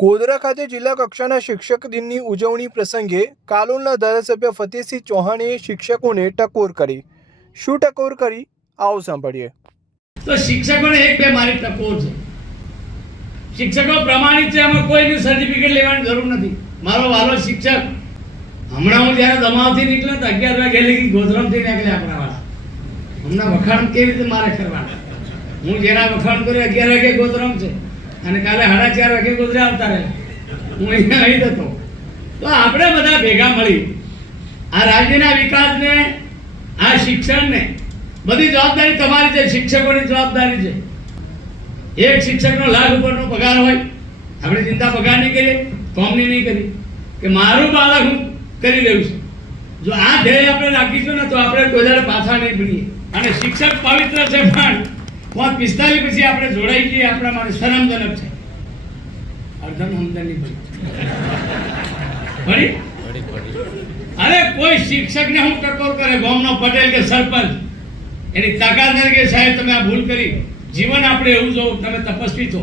ગોધરા ખાતે જિલ્લા કક્ષાના શિક્ષક દિનની ઉજવણી પ્રસંગે કાલોલના ધારાસભ્ય ફતેહસિંહ ચૌહાણે શિક્ષકોને ટકોર કરી। શું ટકોર કરી, આવો સાંભળીએ। તો શિક્ષકોને એક બે મારી ટકોર છે। શિક્ષકો પ્રમાણિત છે, એમાં કોઈની સર્ટિફિકેટ લેવાની જરૂર નથી। મારો વાલો શિક્ષક હમણાં હું જ્યારે દમાવથી નીકળ્યો તો 11 વાગે લગી ગોધરામથી નીકળ્યા આપણા વાળા। હમણાં વખાણ કેવી રીતે મારે કરવાના? હું જેના વખાણ કર્યો 11 વાગે ગોધરામ છે અને કાલે 4:30 વાગે ગોધરા આવતા રહે, હું અહીંયા અહીં હતો। તો આપણે બધા ભેગા મળી આ રાજ્યના વિકાસને, આ શિક્ષણને, બધી જવાબદારી તમારી છે, શિક્ષકોની જવાબદારી છે। એક શિક્ષકનો લાખ ઉપરનો પગાર હોય, આપણે ચિંતા પગાર નહીં કરીએ, કોમની નહીં કરી કે મારું બાળક હું કરી રહ્યું છું। જો આ ધ્યેય આપણે રાખીશું ને તો આપણે કોઈ દાડે પાછા નહીં પડીએ। અને શિક્ષક પવિત્ર છે, પણ 45 પછી આપણે જોડાઈ જઈએ આપણા માટે શરમજનક છે। અર્ધન હમદની પડી અરે કોઈ શિક્ષકને હું ટકોર કરે, ગામનો પટેલ કે સરપંચ, એની તાકાત નથી કે સાહેબ તમે આ ભૂલ કરી। જીવન આપણે એવું જોવું, તમે તપસ્વી છો,